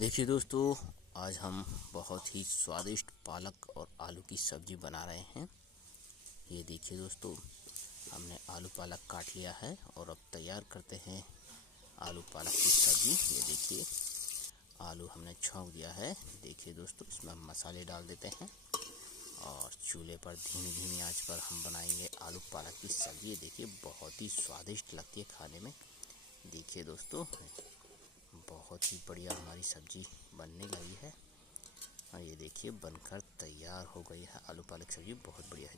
देखिए दोस्तों, आज हम बहुत ही स्वादिष्ट पालक और आलू की सब्ज़ी बना रहे हैं। ये देखिए दोस्तों, हमने आलू पालक काट लिया है और अब तैयार करते हैं आलू पालक की सब्ज़ी। ये देखिए, आलू हमने छौंक दिया है। देखिए दोस्तों, इसमें हम मसाले डाल देते हैं और चूल्हे पर धीमी धीमी आंच पर हम बनाएंगे आलू पालक की सब्ज़ी। ये देखिए, बहुत ही स्वादिष्ट लगती है खाने में। देखिए दोस्तों, बहुत ही बढ़िया हमारी सब्ज़ी बनने लगी है और ये देखिए बनकर तैयार हो गई है। आलू पालक सब्ज़ी बहुत बढ़िया है।